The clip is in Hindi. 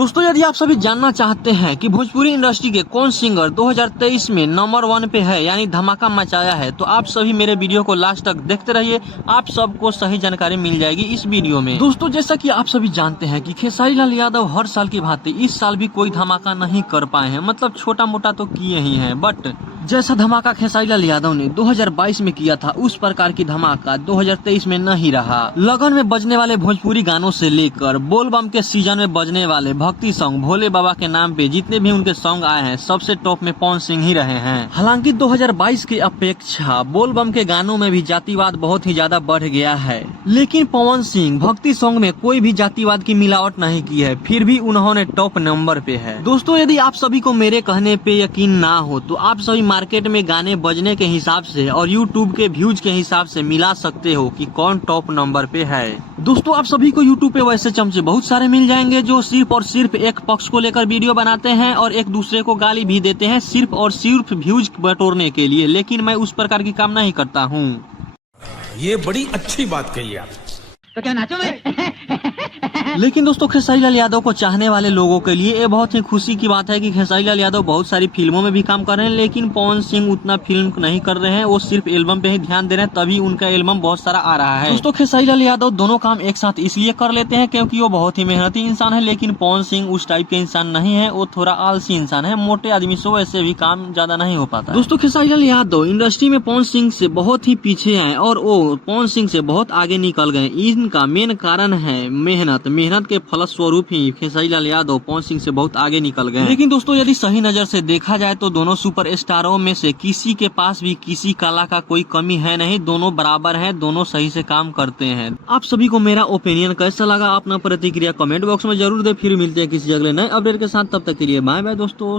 दोस्तों यदि आप सभी जानना चाहते हैं कि भोजपुरी इंडस्ट्री के कौन सिंगर 2023 में नंबर 1 पे है यानी धमाका मचाया है, तो आप सभी मेरे वीडियो को लास्ट तक देखते रहिए। आप सबको सही जानकारी मिल जाएगी इस वीडियो में। दोस्तों जैसा कि आप सभी जानते हैं कि खेसारी लाल यादव हर साल की भांति इस साल भी कोई धमाका नहीं कर पाए हैं, मतलब छोटा मोटा तो किए ही हैं, बट जैसा धमाका खेसारी लाल यादव ने 2022 में किया था उस प्रकार की धमाका 2023 में नहीं रहा। लगन में बजने वाले भोजपुरी गानों से लेकर बोलबम के सीजन में बजने वाले भक्ति सॉन्ग, भोले बाबा के नाम पे जितने भी उनके सॉन्ग आए हैं सबसे टॉप में पवन सिंह ही रहे हैं। हालांकि 2022 की अपेक्षा बोलबम के गानों में भी जातिवाद बहुत ही ज्यादा बढ़ गया है, लेकिन पवन सिंह भक्ति सॉन्ग में कोई भी जातिवाद की मिलावट नहीं की है, फिर भी उन्होंने टॉप नंबर पे है। दोस्तों यदि आप सभी को मेरे कहने पे यकीन ना हो तो आप सभी मार्केट में गाने बजने के हिसाब से और यूट्यूब के व्यूज के हिसाब से मिला सकते हो कि कौन टॉप नंबर पे है। दोस्तों आप सभी को यूट्यूब पे वैसे चमचे बहुत सारे मिल जाएंगे जो सिर्फ और सिर्फ एक पक्ष को लेकर वीडियो बनाते हैं और एक दूसरे को गाली भी देते हैं सिर्फ और सिर्फ व्यूज बटोरने के लिए, लेकिन मैं उस प्रकार की काम नहीं करता हूँ। ये बड़ी अच्छी बात कही आप। तो क्या नाचो मैं? लेकिन दोस्तों खेसारी लाल यादव को चाहने वाले लोगों के लिए ये बहुत ही खुशी की बात है कि खेसारी लाल यादव बहुत सारी फिल्मों में भी काम कर रहे हैं, लेकिन पवन सिंह उतना फिल्म नहीं कर रहे हैं, वो सिर्फ एल्बम पे ही ध्यान दे रहे हैं, तभी उनका एल्बम बहुत सारा आ रहा है। दोस्तों खेसारी लाल यादव दोनों काम एक साथ इसलिए कर लेते हैं क्योंकि वो बहुत ही मेहनती इंसान है, लेकिन पवन सिंह उस टाइप के इंसान नहीं है, वो थोड़ा आलसी इंसान है, मोटे आदमी से वैसे भी काम ज्यादा नहीं हो पाता। दोस्तों खेसारी लाल यादव इंडस्ट्री में पवन सिंह से बहुत ही पीछे आए और वो पवन सिंह से बहुत आगे निकल गए। इनका मेन कारण है मेहनत के फलस्वरूप ही खेसारी लाल यादव पवन सिंह से बहुत आगे निकल गए। लेकिन दोस्तों यदि सही नजर से देखा जाए तो दोनों सुपर स्टारों में से किसी के पास भी किसी कला का कोई कमी है नहीं, दोनों बराबर हैं, दोनों सही से काम करते हैं। आप सभी को मेरा ओपिनियन कैसा लगा अपना प्रतिक्रिया कमेंट बॉक्स में जरूर दे। फिर मिलते हैं किसी अगले नए अपडेट के साथ, तब तक के लिए बाय बाय दोस्तों।